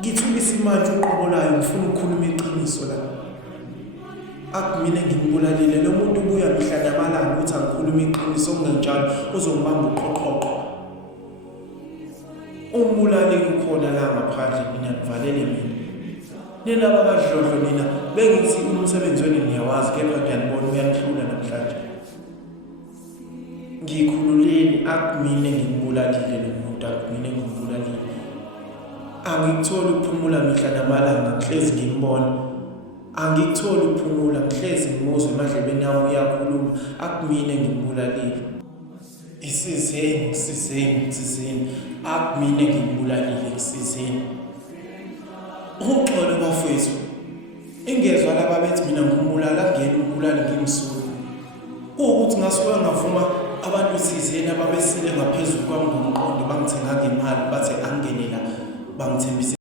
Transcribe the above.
ngithulisa imanje uqobolayo ngifuna ukukhuluma iqiniso la. Akumina ngimbulalile lo muntu ubuya mihla namalanga ukuthi angikhuluma iqiniso okungenjalo uzongibamba uqoqoqo. Umbulali ukhona la ngaphandle mina ngivalele mina. Nina abakadlodlo nina bengithi umsebenzi wenu niyawazi kepha ngiyanibona uyangihlula namhlanje. Ngikhululeni akumina ngimbulalile lo muntu akumina ngimbulalile. Angikutholi ukuphumula mihla namalanga ngihlezi ngimbona. Angikutholi ukuphumula ngihlezi ngimuzwe emadlebeni yawo uyakhuluma akumina ngimbulalile. Isizeni akumina ngimbulalile isizeni. Uxolo bafethu. Ingezwa laba bethi mina ngimbulala ngene umbulali ngimsulu. Ukuthi ngasuka ngavuma abantu isizeni ababesile ngaphezulu kwami ngomqondo bangithenga ngemali bathe angene la bangithembisa